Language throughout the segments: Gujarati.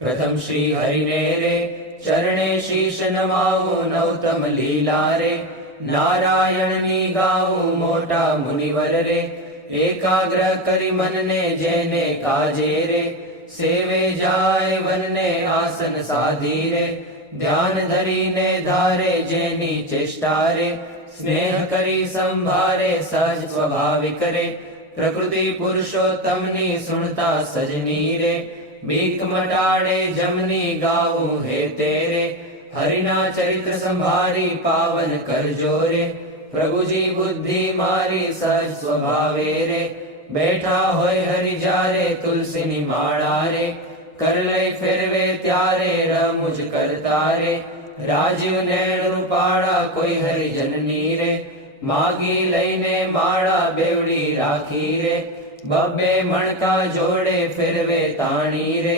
प्रथम श्री हरिने रे चरणे शीश नमाऊं नौतम लीला रे नारायण नी गाऊं मोटा मुनिवर रे एकाग्र करी मन ने जेने काजे रे सेवे जाय वन ने आसन साधी रे ध्यान धरी ने धारे जेनी चेष्टा रे स्नेह करी संभारे सहज स्वाभाविक रे प्रकृति पुरुषोत्तम नी सुनता सजनी रे बीक मटाड़े जमनी गाऊं हे तेरे हरिना चरित्र संभारी पावन कर जोरे प्रभु जी बुद्धि मारी सहज स्वभावे रे बैठा होय हरि जारे तुलसी नी माड़ा रे कर ले फेरवे त्यारे रमुझ करता रे राजीव नैण रूपाड़ा कोई हरि जननी रे मागी लईने माड़ा बेवड़ी राखी रे बब्बे मणका जोड़े फिरवे ताणी रे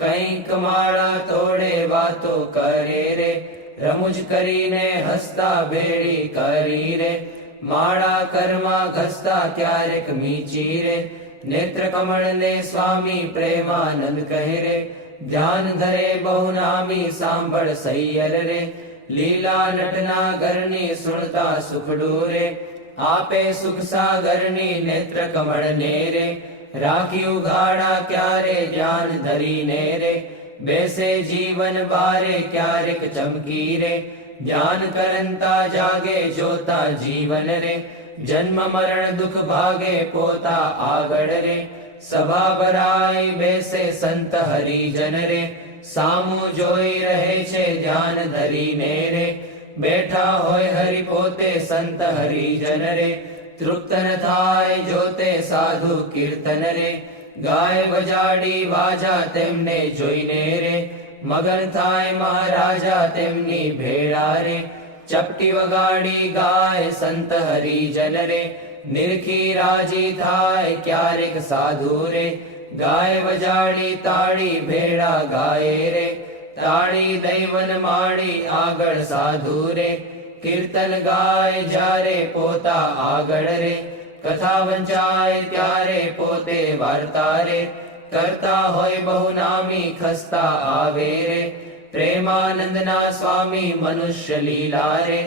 कहीं कमाड़ा तोड़े वातो करे रे रमुज करीने हसता बेड़ी करी रे माड़ा कर्मा घसता क्यारेक मीची रे नेत्र कमल ने स्वामी प्रेमानंद कहे रे ध्यान धरे बहुनामी सांभळ सैयर रे लीला नटना गरनी सुनता सुख डूरे आपे सुख सागरनी नेत्र कमल नेरे राखी उगाड़ा क्यारे ज्ञान धरी नेरे बैसे जीवन बारे क्यारेक चमकी रे ज्ञान करंता जागे जोता जीवन रे जन्म मरण दुख भागे पोता आगड़ रे सभा भराई बैसे संत हरिजन रे सामू जोई रहे छे ध्यान धरी नेरे बैठा होय हरि पोते संत हरिजन रे तृप्त न थाय जोते साधु कीर्तन रे गाय बजाड़ी वाजा तेमने जोईने रे मगन थाय महाराजा तेमनी भेड़ा रे चपटी वगाड़ी गाय संत हरिजन रे निरखी राजी थाय क्यारेक साधु रे गाय बजाड़ी ताड़ी भेड़ा गाये रे ताड़ी दैवन माड़ी आगड़ साधु रे कीर्तन गाय जारे पोता आगड़ रे कथा वंचाय त्यारे पोते वार्ता रे करता होय बहुनामी खस्ता आवे रे प्रेमानंद ना स्वामी मनुष्य लीला रे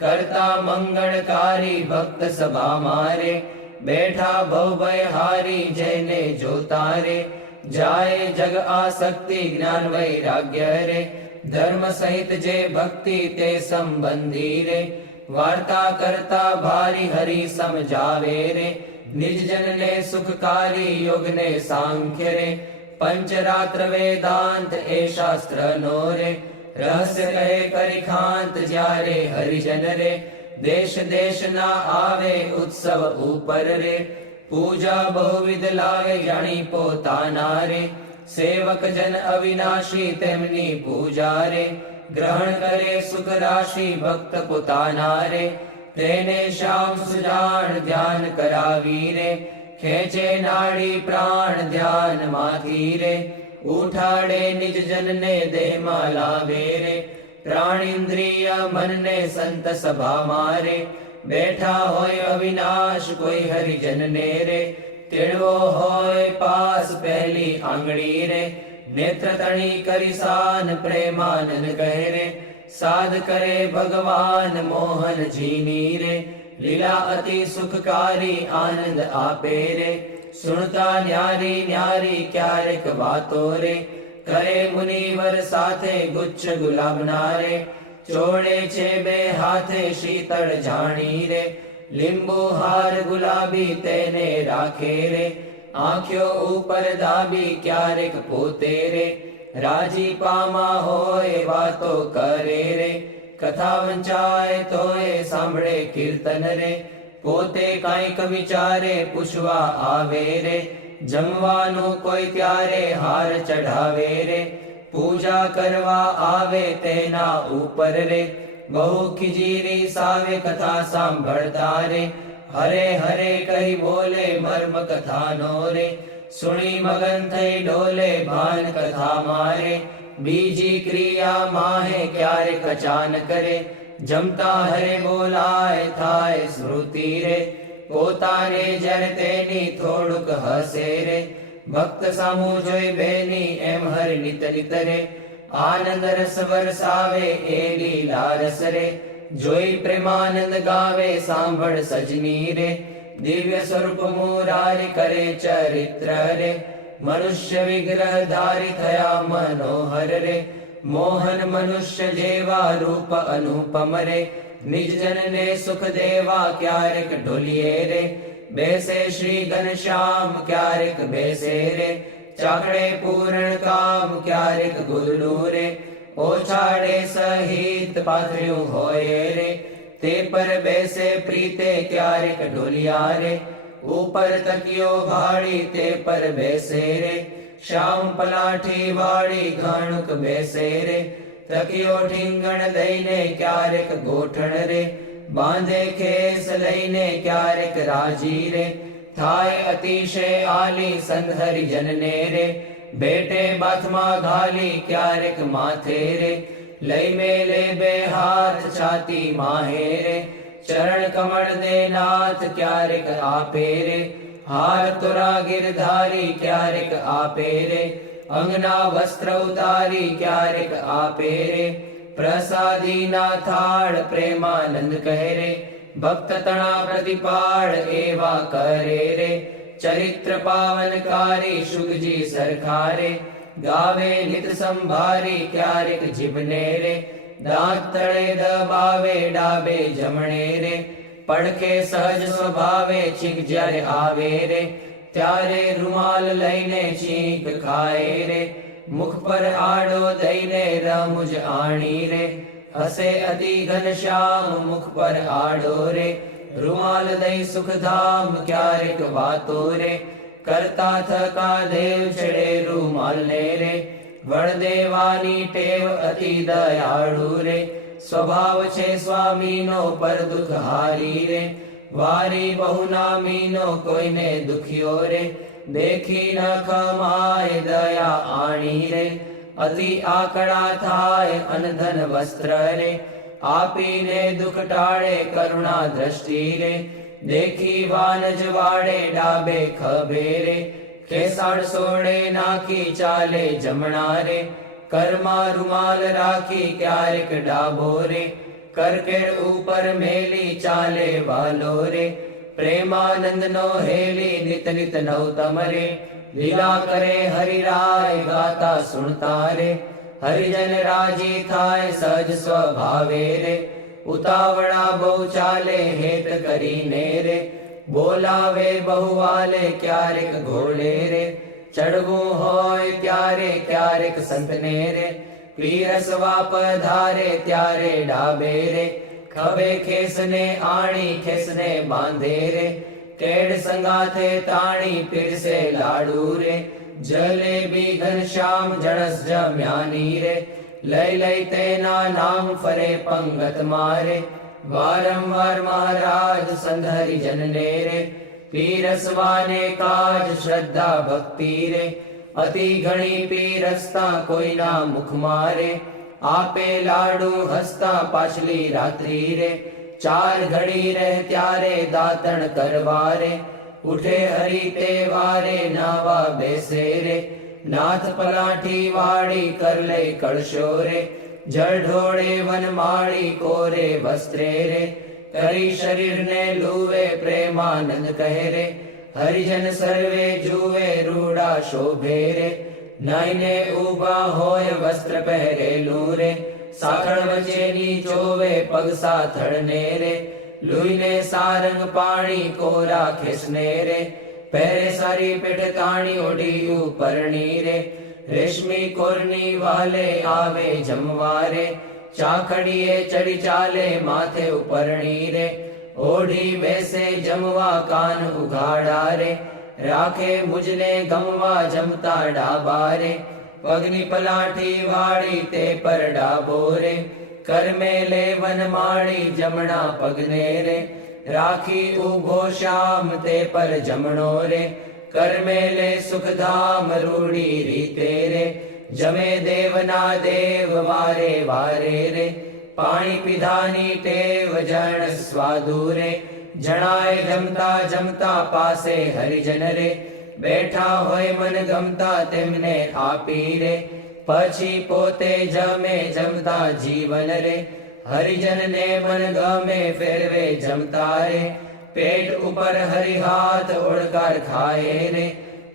करता मंगलकारी भक्त सभा मारे बैठा भव भय हारी जयने जोता रे जाए जग आसक्ति ज्ञान वैराग्य रे धर्म सहित जे भक्ति ते संबंधी रे वार्ता करता भारी हरि समझावे रे निज जन ने सुखकारी योग ने सांख्य रे पंचरात्र वेदांत ए शास्त्र नो रे रहस्य कहे करिखांत जारे हरिजन रे देश देश ना आवे उत्सव ऊपर रे पूजा बहुविध लागे जानी पोताना रे सेवक जन अविनाशी तेमनी पूजा रे ग्रहण करे सुख राशि भक्त पोताना रे तेने श्याम सुजान ध्यान करावी रे खेचे नाड़ी प्राण ध्यान माथी रे उठाड़े निज जन ने देह लावे रे प्राण इंद्रिय मन ने संत सभा मारे बैठा होय अविनाश कोई हरिजन ने रे तेड़वो होय पास पहली आंगड़ी रे नेत्र तणी करिसान प्रेमानंद कहे रे साध करे भगवान मोहन जीनी रे लीला अति सुखकारी आनंद आपे रे सुनता न्यारी न्यारी क्यारेक बातो रे करे मुनिवर साथे गुच्छ गुलाब नारे चोड़े छे बे हाथे शीतल जानी रे લીંબુ હાર ગુલાબી તેને રાખે રે આંખ્યો ઉપર દાબી ક્યારેક પોતે રે રાજીપામાં હોય વાતો કરે રે કથા વંચાય તોય સાંભળે કીર્તન રે પોતે કાંઈક વિચારે પૂછવા આવે રે જમવાનું કોઈ ત્યારે હાર ચઢાવે રે પૂજા કરવા આવે તેના ઉપર રે બહુ ખીજીરી સાવે કથા સાંભળતા રે હરે હરે કહી બોલે મર્મ કથાનો રે સુણી મગન થઈ ડોલે ભાન કથા મારે બીજી ક્રિયા માહે ક્યારેક અચાનક રે જમતા હરે બોલાય થાય સ્મૃતિ રે પોતાને જ્યારે તેની થોડુંક હસે રે ભક્ત સામું જોઈ બેની એમ હરિ નિત નિત રે આનંદ રસ વરસાવે એ લીલા રસ રે જોઈ પ્રેમાનંદ ગાવે સાંભળ સજની રે દિવ્ય સ્વરૂપ મુરારી કરે ચરિત્ર રે મનુષ્ય વિગ્રહ ધારી થયા મનોહર રે મોહન મનુષ્ય જેવા રૂપ અનુપમ રે નિજ જનને સુખ દેવા ક્યારેક ઢોલીએ રે બેસે શ્રી ઘનશ્યામ ક્યારેક બેસે રે ચાકડે પૂર્ણ કામ ક્યારેક ગુરુ રે ઓછાડે સહિત પાથર્યું હોય રે તે પર બેસે પ્રીતે ક્યારેક ઢોલિયા રે ઉપર તકિયો ભાડી તે પર બેસે રે શ્યામ પલાઠી વાળી ઘાણુક બેસે રે તકિયો ઠીંગણ દઈને ક્યારેક ગોઠણ રે બાંધે ખેસ લઈને ક્યારેક રાજી રે થાય અતિશય આલી સંત હરિજનને રે બેટે બાથમાં ઘાલી ક્યારેક માથે રે લઈ મેલે બે હાથ છાતી માહે રે ચરણ કમળ દે નાથ ક્યારેક આપે રે હાર તોરા ગિરધારી ક્યારેક આપે રે અંગના વસ્ત્ર ઉતારી ક્યારેક આપે રે પ્રસાદી ના થાળ પ્રેમાનંદ કહે રે ભક્ત તણા પ્રતિપાળ એવા કરે રે ચરિત્ર પાવનકારી શુગજી સરખારે ગાવે નિત સંભારી ક્યારેક જીભને રે દાંત તળે દબાવે ડાબે જમણે રે પડખે સહજ સ્વભાવે છીંક જ્યારે આવે રે ત્યારે રૂમાલ લઈને છીંક ખાય રે મુખ પર આડો દઈને રમુજ આણી રે હસે અતિ ઘનશ્યામ મુખ પર આડો રે રૂમાલ દઈ સુખધામ ક્યારેક વાતો રે કરતા થકા દેવ છેડે રૂમાલ ને રે વણ દેવાની ટેવ અતિ દયાળુ રે સ્વભાવ છે સ્વામીનો પર દુઃખ હારી રે વારી બહુ નામીનો કોઈને દુખ્યો રે દેખી ન ખમાય દયા આણી રે અતિ આકડા થાય અનધન વસ્ત્ર રે આપીને દુઃખ ટાળે કરુણા દ્રષ્ટિ રે દેખી વાનજ વાડે ડાબે ખભે રે કેસાડ સોડે નાખી ચાલે જમણા રે કરમાં રૂમાલ રાખી ક્યારેક ડાબો રે કરકેડ ઉપર મેલી ચાલે વાલો રે પ્રેમાનંદ નો હેલી નિત નિત નવતમ રે લીલા કરે હરિરાય ગાતા સુણતા રે હરિજન રાજી થાય સહજ સ્વભાવે રે ઉતાવળા બહુ ચાલે હેત કરીને રે બોલાવે બહુ વાલે ક્યારેક ઘોડે રે ચડવું હોય ત્યારે ક્યારેક સંતને રે પીરસવા પધારે ત્યારે ડાબે રે ખભે ખેસને આણી ખેસને બાંધે રે કેડ સંગાથે તાણી પીરસે લાડુ રે જલેબી ઘનશ્યામ જણસ જમ્યાની રે લઈ લઈ તેના નામ ફરે પંગત મારે વારંવાર મહારાજ સંધરી જનને રે પીરસવાને કાજ શ્રદ્ધા ભક્તિ રે અતિ ઘણી પીરસતા કોઈના મુખ મારે આપે લાડુ હસતા પાછલી રાત્રિ રે ચાર ઘડી રહે ત્યારે દાતણ કરવા રે ઉઠે હરી તે વારે નાવા બેસે રે નાથ પલાઠી વાળી કર લે કળશો રે જળ ઢોળે વનમાળી કોરે વસ્ત્રે રે કરી શરીરને લૂવે પ્રેમાનંદ કહે રે હરિજન સર્વે જુએ રૂડા શોભે રે નાઈને ઉભા હોય વસ્ત્ર પહેરેલું રે સાખળ વચ્ચેની ચોવે પગ સાથળને રે લુઈને સારંગ પાણી કોરા ખેસને રે પહેરે સારી પેઠ તાણી ઓઢી ઉપરણી રે રેશમી કોરની વાલે આવે જમવા રે ચાખડીએ ચડી ચાલે માથે ઉપરણી રે ઓઢી બેસે જમવા કાન ઉઘાડા રે રાખે મુજને ગમવા જમતા ડાબા રે પગની પલાઠી વાળી તે પર ડાબો રે કરમે લે વનમાળી જમણા પગને રે રાખી ઉભો શ્યામ તે પર જમણો રે કરમે લે સુખધામ રૂડી રીતે રે જમે દેવના દેવ વારે વારે રે પાણી પીધાની ટેવ જણ સ્વાદુ રે જણાય જમતા જમતા પાસે હરિજન રે બેઠા હોય મન ગમતા તેમને આપી રે, પછી પોતે જમે જમતા જીવન રે, હરિજનને મન ગમે ફેરવે જમતા રે, પેટ ઉપર હરિહાથ ઓળકાર ખાય રે,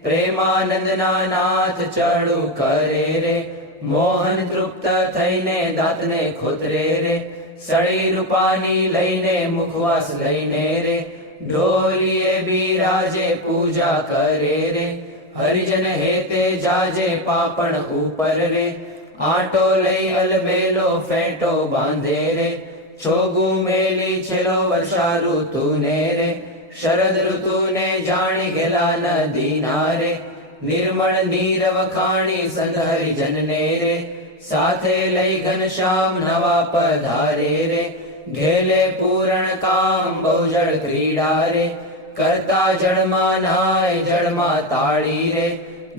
પ્રેમાનંદના નાથ ચડું કરે રે, મોહન તૃપ્ત થઈને દાંતને ખોતરે રે, સળી રૂપાની લઈને મુખવાસ લઈને રે, ઢોલીએ બિરાજે પૂજા કરે રે, હરિજન હેતે જાજે પાપણ ઉપર રે, આટો લઈ અલબેલો ફેંટો બાંધે રે, છોગું મેલી છેલ્લો વર્ષા ઋતુને રે, શરદ ઋતુને જાણી ગેલા નદીના રે, નિર્મળ નીર વખાણી સંત હરિજનને રે, સાથે લઈ ઘનશ્યામ નવા પધારે રે, ઘેલે પૂરણ કામ બહુજળ ક્રીડા રે, કરતા જળમાં નાય જળમાં તાળી રે,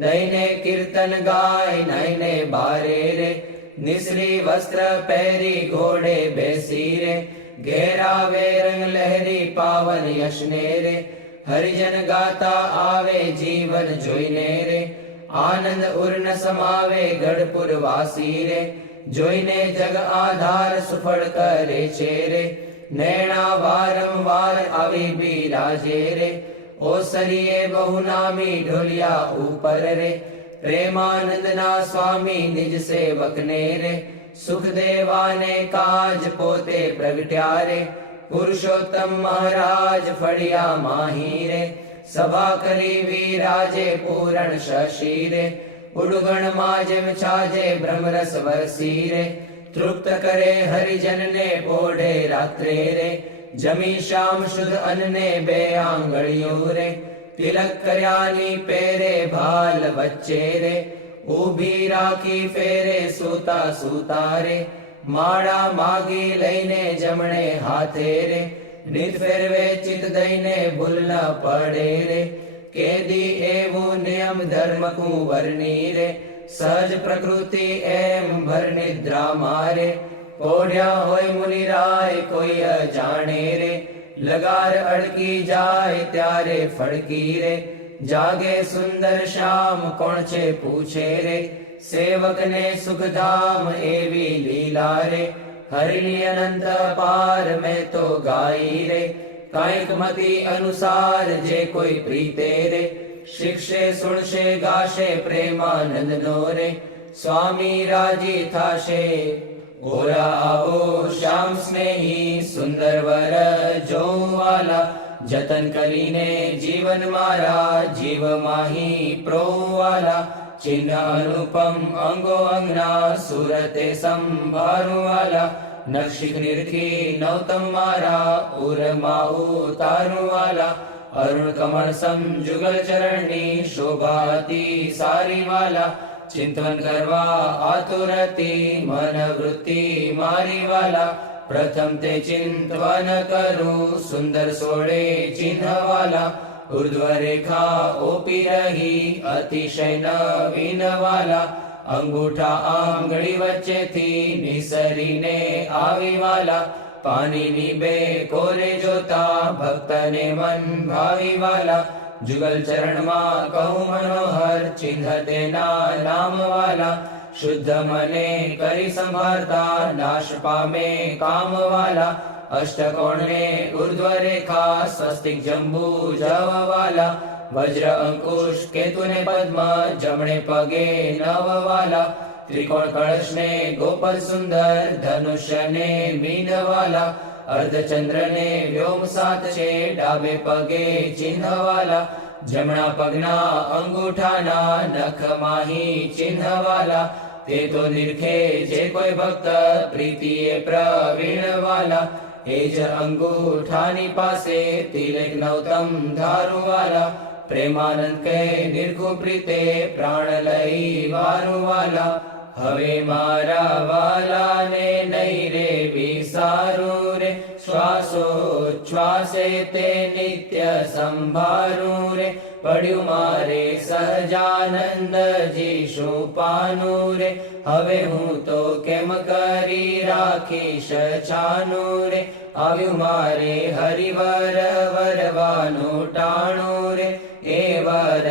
દઈને કીર્તન ગાય નઈને બારે રે, નિસરી વસ્ત્ર પહેરી ઘોડે બેસી રે, ઘેરાવે રંગ લહેરી પાવન યશને રે, હરિજન ગાતા આવે જીવન જોઈને રે, આનંદ ઉર્ન સમાવે ગઢપુર વાસી રે, જોઈને જગ આધાર સુફળ કરે છે રે, નૈણા વારંવાર આવી બિરાજે રે, ઓસરીએ બહુ નામી ઢોલિયા ઉપર રે, પ્રેમાનંદના સ્વામી નિજ સેવકને રે, સુખદેવાને કાજ પોતે પ્રગટ્યા રે, પુરુષોત્તમ મહારાજ ફળિયા માહી રે, સભા કરી વિરાજે પૂરણ શશી રે, ઉડગણમાં જેમ છાજે બ્રહ્મરસ વરસી રે, તૃપ્ત કરે હરિજનને પોઢે રાત્રે રે, જમી શ્યામ શુદ્ધ અન્ને બે આંગળીઓ રે, તિલક કર્યાની પેરે ભાલ વચ્ચે રે, ઊભી રાખી ફેરે સૂતા સૂતા રે, માળા માગી લઈને જમણે હાથે રે, નિત ફેરવે ચિત દઈને ભૂલ ન પડે રે, કેદી એવું નિયમ ધર્મ કુંવરની રે, સહજ પ્રકૃતિ એમ ભર નિદ્રા મારે, પોઢ્યા હોય મુનિરાય કોઈ અજાણે રે, લગાર અડકી જાય ત્યારે ફડકી રે, જાગે સુંદર શ્યામ કોણ છે પૂછે રે, સેવકને સુખધામ એવી લીલા રે, હરિની અનંત પાર મેં તો ગાઈ રે, કાંઈક મતિ અનુસાર જે કોઈ પ્રીતે રે, શિક્ષે સુણશે ગાશે પ્રેમાનંદ નો રે, સ્વામી રાજી થાશે ગોરા આવો શ્યામ સ્નેહી સુંદર વર જોવાલા, જતન કરીને જીવન મારા જીવ માહી પ્રોવાલા, ચિહ્ન અનુપમ અંગો અંગના સુરતે સંભાળવાલા, નક્ષિક નિરખી નૌતમ મારા ઉરમાં ઉતારવાલા, અરુણ કમળ સમ જુગલ ચરણની શોભાતી સારી વાલા, ચિંતન કરવા આતુરતી મન વૃત્તિ મારી વાલા, પ્રથમ તે ચિંતવન કરું સુંદર સોળે ચિહ્ન વાલા, ઉર્ધ્વ રેખા ઓપી રહી અતિશય નવીન વાલા, અંગૂઠા આંગળી વચ્ચેથી નિસરીને આવી વાલા, પાણીની બે કોરે જોતા ભક્તને મન ભાવી વાલા, જુગલ ચરણમાં કહું મનોહર ચિહ્ન તેના નામ વાલા, શુદ્ધ મને કરી સંભાળતા નાશ પામે કામ વાલા, અષ્ટકોણને ઉર્ધ્વ રેખા સ્વસ્તિક જંબુ જવાલા, વજ્ર અંકુશ કેતુને પદ્મ જમણે પગે નવવાલા, ત્રિકોણ કળશને ગોપલ સુંદર ધનુષ્યને મીનવાલા, અર્ધચંદ્રને વ્યોમ સાત છે ડાબે પગે ચિહ્નવાલા, જમણા પગના અંગૂઠાના નખ માહી ચિહ્નવાલા, તે તો નિરખે જે કોઈ ભક્ત પ્રીતિએ પ્રવીણવાલા, એ જ અંગૂઠાની પાસે તિલક નૌતમ ધારુવાલા, પ્રેમાનંદ કહે નિર્ખુ પ્રીતે પ્રાણ લઈ વારુવાલા, હવે મારા વાલાને નહીં રે વિસારું રે, શ્વાસોચ્છ્વાસે તે નિત્ય સંભારું રે, પડ્યું મારે સહજાનંદજી શું પાનું રે, હવે હું તો કેમ કરી રાખીશ છાનું રે, આવ્યું મારે હરિવર વરવાનું ટાણું રે, એ વર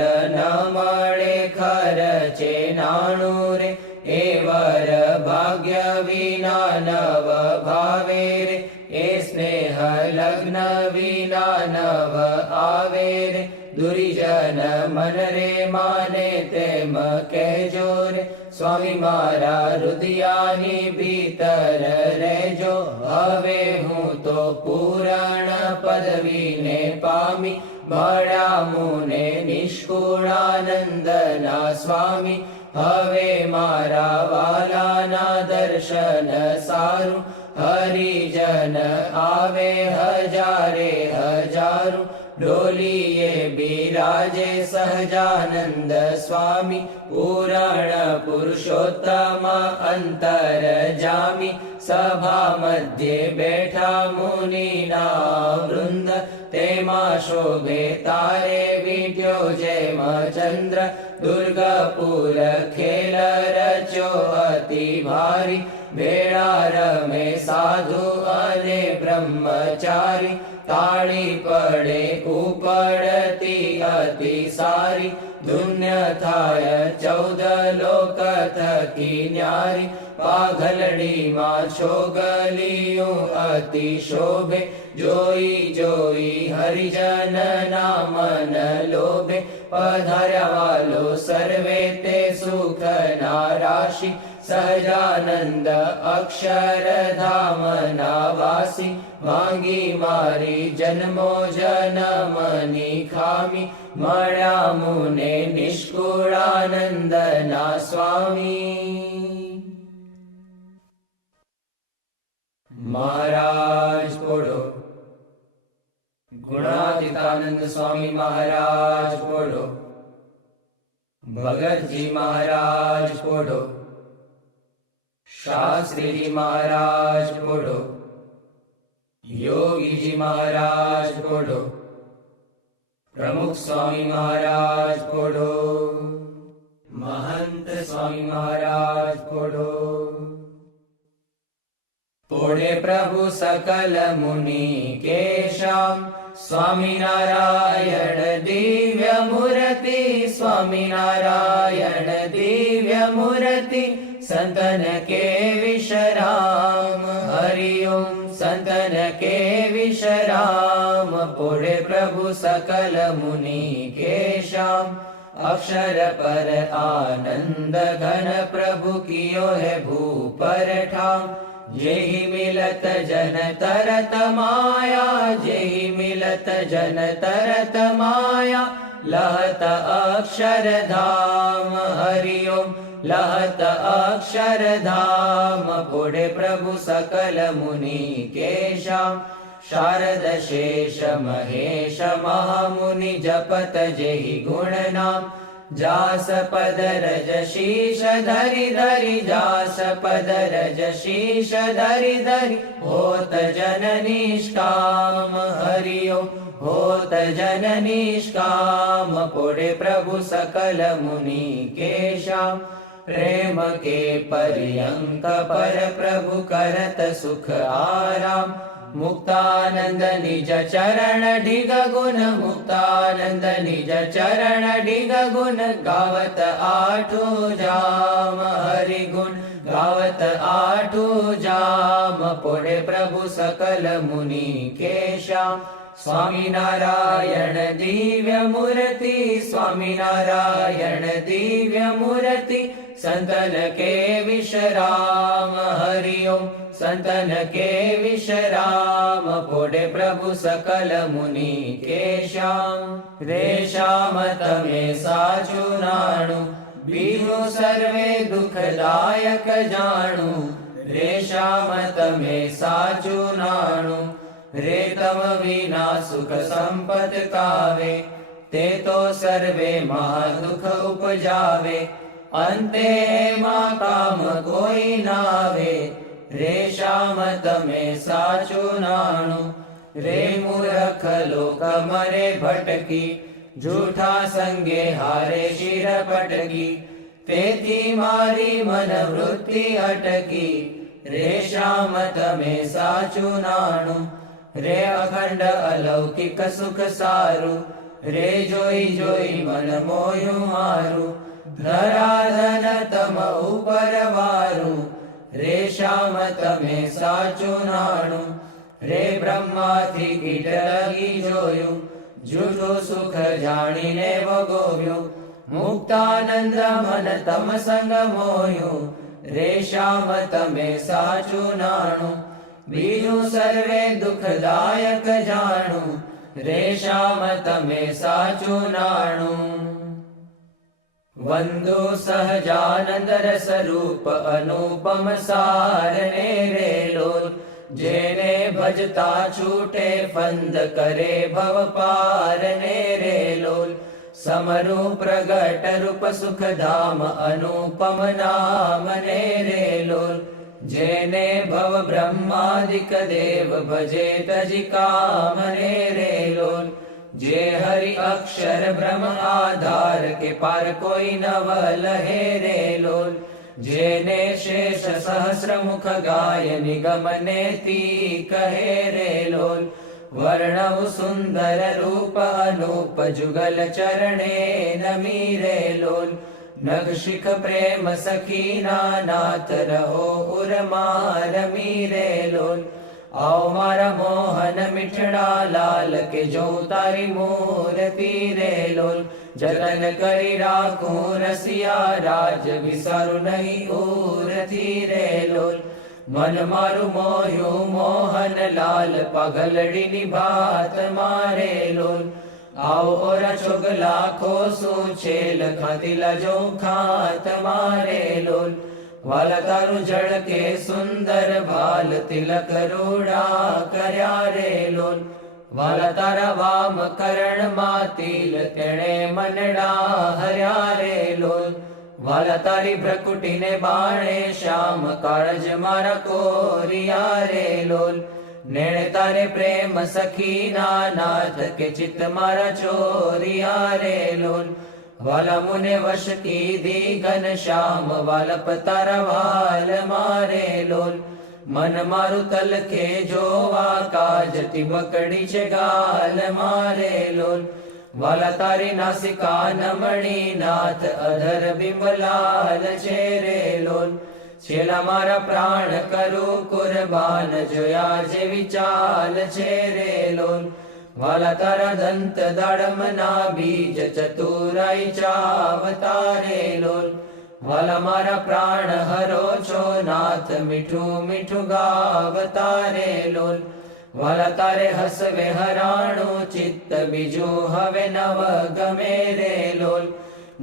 વર છે નાણું રે, એ વર ભાગ્ય વિના નવ ભાવે રે, એ સ્નેહ લગ્ન વિના નવ આવે રે, દુર્જન મન રે માને તેમ કહેજો રે, સ્વામી મારા હૃદયાની ભીતર રહેજો, હવે હું તો પૂરણ પદવીને પામી, મળ્યા મુને નિષ્કુળાનંદના સ્વામી, હવે મારા વાલાના દર્શન સારું, હરિજન આવે હજારે હજારું, ડોલીએ બિરાજે સહજાનંદ સ્વામી, પૂરણ પુરુષોત્તમ અંતર જામી, સભા મધ્યે બેઠા મુનિના વૃંદ, તેમાં શોભે તારે વીટ્યો જેમ ચંદ્ર, દુર્ગપુર ખેલ રચ્યો અતિ ભારી, ભેળા રમે સાધુ અને બ્રહ્મચારી, તાળી પડે ઉપડતી અતિ સારી, ધુન્ય થાય 14 લોક થકી ન્યારી, પાઘલડીમાં છોગલિયું અતિ શોભે, જોઈ જોઈ હરિજન ના મન લોભે, પધાર્યા વાલો સર્વે તે સુખ ના રાશિ, સહજાનંદ અક્ષરધામ ના વાસી, માંગી મારી જન્મો જન્મની ખામી, મળ્યા મુને નિષ્કુળાનંદ ના સ્વામી. મહારાજ બોલો. ગુણાતીતાનંદ સ્વામી મહારાજ બોલો. ભગતજી મહારાજ બોલો. શાસ્ત્રીજી મહારાજ બોલો. યોગીજી મહારાજ બોલો. પ્રમુખ સ્વામી મહારાજ બોલો. મહંત સ્વામી મહારાજ બોલો. પોળે પ્રભુ સકલ મુનિ કેશામ, સ્વામિનારાયણ દિવ્ય મૂર્તિ, સ્વામિનારાયણ દિવ્ય મૂર્તિ, સંતન કે વિશ્રામ, હરિ ઓમ સંતન કે વિશ્રામ, પોળે પ્રભુ સકલ મુનિ કેશામ, અક્ષર પર આનંદ ઘન પ્રભુ કિયો હે ભૂપર ઠામ, જેહી મિલત જન તરત માયા, જેહી મિલત જન તરત માયા, લહત અક્ષરધામ, હરિ ઓમ લહત અક્ષરધામ, પોળે પ્રભુ સકલ મુનિ કેશામ, શારદ શેષ મહેશ મહામુનિ જપત જેહી ગુણ નામ, જાસ પદ રજ શીશ ધરી ધરી, જાસ પદ રજ શીશ ધરી ધરી, હોત જન નિષ્કામ, હરિ ઓમ હોત જન નિષ્કામ, પોળે પ્રભુ સકલ મુનિ કેશામ, પ્રેમ કે પર્યંક પર પ્રભુ કરત સુખ આરામ, મુક્તાનંદ નિજ ચરણ ઢીગ ગુણ, મુક્તાનંદ નિજ ચરણ ઢીગ ગુણ, ગાવત આઠું જામ, હરિ ગુણ ગાવત આઠું જામ, પોળે પ્રભુ સકલ મુનિ કેશામ, સ્વામિનારાયણ દિવ્ય મૂર્તિ, સ્વામિનારાયણ દિવ્ય મૂર્તિ, સંતન કે વિશ્રામ, હરિ ઓમ સંતન કે વિશ્રામ, પોળે પ્રભુ સકલ મુનિ કેશામ, રેશામ તમે સાચું નાણું, બીજું સર્વે દુઃખદાયક જાણું, રેશામ તમે સાચું નાણું, રેતમ વિના સુખ સંપત કાવે, તે તો સર્વે માં દુઃખ ઉપજાવે, અંતે એમાં કામ કોઈ નાવે, રેશામ તમે સાચું નાણું, રે મૂર્ખ લોક મરે ભટકી, જૂઠા સંગે હારે શિર પટકી, તેથી મારી મન વૃત્તિ અટકી, રેશામ તમે સાચું નાણું, રે અખંડ અલૌકિક સુખ સારું, રે જોઈ જોઈ મન મોયું મારું, ધરાધન તમ ઉપર વારું, રેશામ તમે સાચું નાણું. રે બ્રહ્માથી કીટ લગી જોયું, જૂઠું સુખ જાણીને ભોગવ્યું. મુક્તાનંદ મન તમ સંગ મોયું, રેશામ તમે સાચું નાણું. બીજું સર્વે દુઃખદાયક જાણું, રેશામ તમે સાચું નાણું. વંદો સહજાનંદ રસ રૂપ અનુપમ સાર ને રે લોલ. જેને ભજતા છૂટે ફંદ કરે ભવ પાર ને રે લોલ. સમરૂ પ્રગટ રૂપ સુખધામ અનુપમ નામ ને રે લોલ. જેને ભવ બ્રહ્માદિક દેવ ભજે તજી કામ ને રે લોલ. જે હરિ અક્ષર બ્રહ્મ આધાર કે પાર કોઈ નવ લહે રે લોલ. જેને શેષ સહસ્ર મુખ ગાય નિગમ નેતિ કહે રે લોલ. વર્ણવ સુંદર રૂપ અનુપ જુગલ ચરણે નમી રે લોલ. નગ શિખ પ્રેમ સખીના નાથ રહો ઉર્મા રમી રે લોલ. આવ મારા મોહન મીઠડા લાલ કે જો તારી મૂર્તિ રે લોલ. જતન કરી રાખું રસિયા રાજ વિસારું નહીં ઉરથી રે લોલ. મન મારું મોહ્યું મોહન લાલ પગલડીની ભાત મારે લોલ. આવો ઓરા ચોગલા ખોસું છેલ ખાતીલા જો ખાત મારે લોલ. વાલા તારું જળકે સુંદર ભાલ તિલક રૂડા કર્યા રે લોલ. વાલા તારા વામ કરણમાં તિલ તેણે મનડા હર્યા રે લોલ. વાલા તારી ભ્રકુટીને બાણે શ્યામ કાળજ મારા કોરિયા રે લોલ. નેણે તારે પ્રેમ સખીના નાથ કે ચિત્ત મારા ચોરિયા રે લોલ. વાલા મુને વશ કીધી ઘન શ્યામ વાલપ તારા વાલ મારે લોલ. મન મારું તલકે જોવા કાજ ટીબકડી છે ગાલ મારે લોલ. વાલા તારી નાસિકા નમણી નાથ અધર બિંબલાલ છે રે લોલ. છેલ્લા મારા પ્રાણ કરું કુરબાન જોયા જેવી ચાલ છે રે લોલ. વાલા તારા દંત દાડમના બીજ ચતુરાઈ ચાવતા રે લોલ. વાલા મારા પ્રાણ હરો છો નાથ મીઠું મીઠું ગાવતા રે લોલ. વાલા તારે હસવે હરાણું ચિત્ત બીજું હવે નવ ગમે રે લોલ.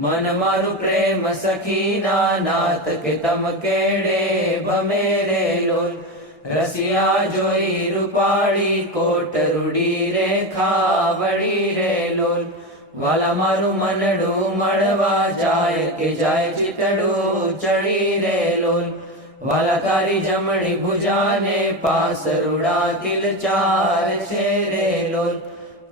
મન મારું પ્રેમ સખીના નાથ કે તમ કેડે ભમે રે લોલ. રસિયા જોઈ રૂપાળી કોટ રૂડી રે ખાવડી રે લોલ. વાલા મારું મનડું મળવા જાય કે જાય ચિતડું ચડી રે લોલ. વાલા તારી જમણી ભુજાને પાસ રૂડા તિલ ચાર છે રે લોલ.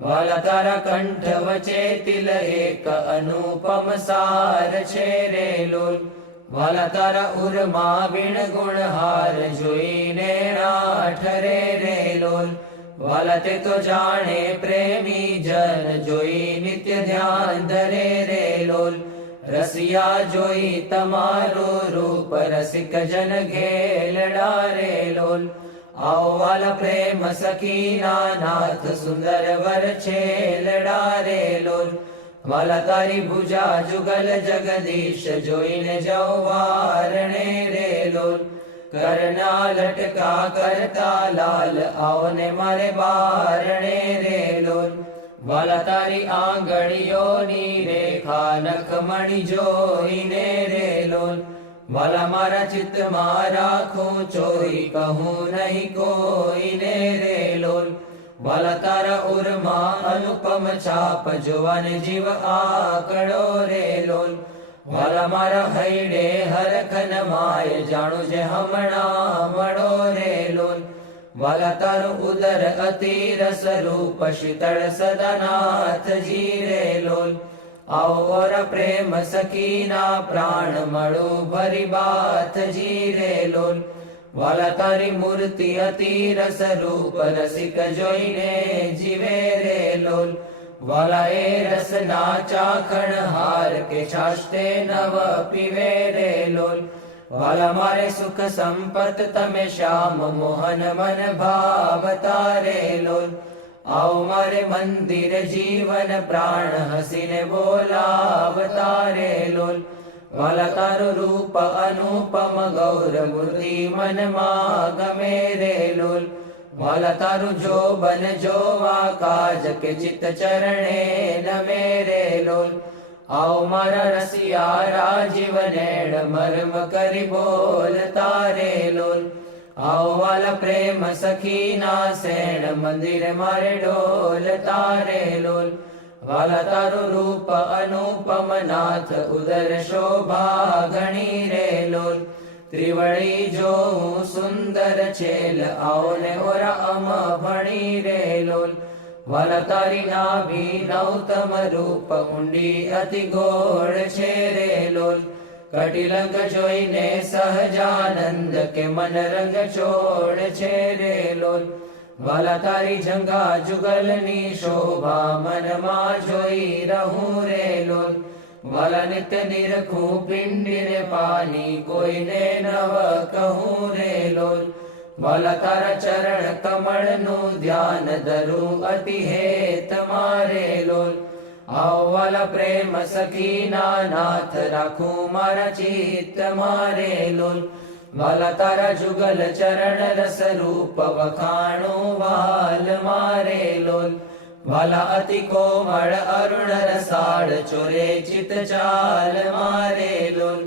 વાલા તારા કંઠ વચ્ચે તિલ એક અનુપમ સાર છે રે લોલ. વાલા તારા ઉરમાં વીણ ગુણહાર જોઈને ઠરે રે લોલ. વાલા તે તો જાણે પ્રેમી જન જોઈ નિત્ય ધ્યાન ધરે રે લોલ. રસિયા જોઈ તમારું રૂપ રસિક જન ઘેલડા રે લોલ. આવો વાલા પ્રેમ સખીના નાથ સુંદર વર છેલડા રે લોલ. વાલા તારી ભુજા જુગલ જગદીશ જોઈને જવારણે રે લોલ. કરના લટકા કરતા લાલ આવને મારે બારણે રે લોલ. વાલા તારી આંગળીઓની રેખા નખમણી જોઈને રે લોલ. વાલા મારા ચિત્તમાં રાખું ચોઈ કહું નહીં કોઈને રે લોલ. વાલા તારા ઉરમાં અનુપમ છાપ જોવાને જીવ આકડો રે લોલ. વાલા મારા હૈડે હરખન માય જાણું જે હમણાં મળો રે લોલ. વાલા તારું ઉદર અતિ રસ રૂપ શીતળ સદનાથજી રે લોલ. આવો પ્રેમ સખીના પ્રાણ મળું ભરી બાથજી રે લોલ. વાલા તારી મૂર્તિ અતિ રસ રૂપ રસિક જોઈને જીવે રે લોલ. વાલા એ રસના ચાખણ હાર કે છાશતે નવ પીવે રે લોલ. વાલા મારે સુખ સંપત તમે શ્યામ મોહન મન ભાવતા રે લોલ. આવો મારે મંદિર જીવન પ્રાણ હસીને બોલાવતા રે લોલ. વાલા તારું રૂપ અનુપમ ગૌર મૂર્તિ મનમાં ગમે રે લોલ. વાલા તારું જોબન જોવા કાજ કે ચિત્ત ચરણે નમે રે લોલ. આવો મારા રસિયા રાજીવ નેણ મર્મ કરી બોલતા રે લોલ. આવો વાલા પ્રેમ સખી ના સેણ મંદિર મારે ડોલતા રે લોલ. વાલા તારું રૂપ અનુપમ નાથ ઉદર શોભા ઘણી રે લોલ. ત્રિવળી જોઉં સુંદર છેલ આવો ને ઓરા અમ ભણી રે લોલ. વાલા તારી નાભી નૌતમ રૂપ ઊંડી અતિ ગોળ છે રે લોલ. કટિલંગ જોઈને સહજાનંદ કે મન રંગ છોડ છે રે લોલ. વાલા તારી જંગા જુગલની શોભા મનમાં જોઈ રહું રે લોલ. વાલા નિત્ય નિરખું પિંડીને પાની કોઈને નવ કહું રે લોલ. વાલા તારા ચરણ કમળનું ધ્યાન ધરું અતિ હેત મારે લોલ. આવો વાલા પ્રેમ સખીના નાથ રાખું મારા ચિત્ત મારે લોલ. વાલા તારા જુગલ ચરણ રસ રૂપ વખાણું વાલ મારે લોલ. વાલા અતિ કોમળ અરુણ રસાળ ચોરે ચિત ચાલ મારે લોલ.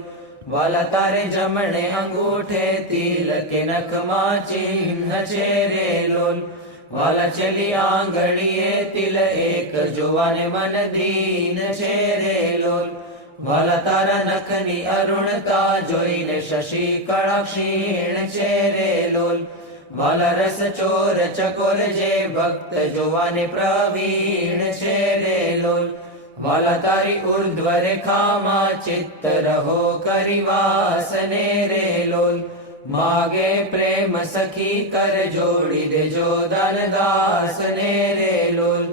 વાલા તારે જમણે અંગૂઠે તિલ કે નખમાં ચિહ્ન છે રે લોલ. વાલા ચલી આંગળીએ તિલ એક જોવાને મન દીન છે રે લોલ. વાલા તારા નખની અરુણતા જોઈને શશી કળા ક્ષીણ છે રે લોલ. વાલા રસ ચોર ચકોર જે ભક્ત જોવાને પ્રવીણ છે રે લોલ. વાલા તારી ઉર્ધ્વ રેખામાં ચિત્ત રહો કરી વાસને રે લોલ. માગે પ્રેમ સખી કર જોડી દેજો દાન દાસને રે લોલ.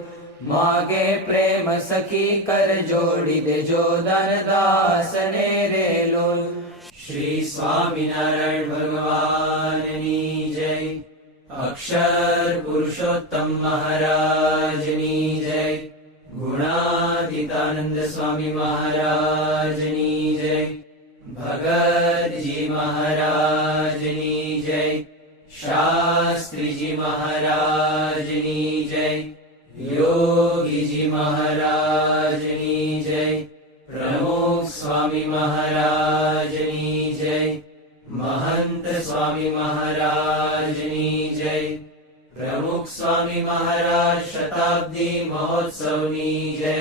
માગે પ્રેમ સખી કર જોડી દેજો દાન દાસને રે લોલ. શ્રી સ્વામિનારાયણ ભગવાનની જય. અક્ષર પુરુષોત્તમ મહારાજની જય. ગુણાતીતાનંદ સ્વામી મહારાજની જય. ભગતજી મહારાજની જય. શાસ્ત્રીજી મહારાજની જય. યોગીજી મહારાજની જય. પ્રમુખ સ્વામી મહારાજની જય. મહંત સ્વામી મહારાજની જય. પ્રમુખ સ્વામી મહારાજ શતાબ્દી મહોત્સવની જય.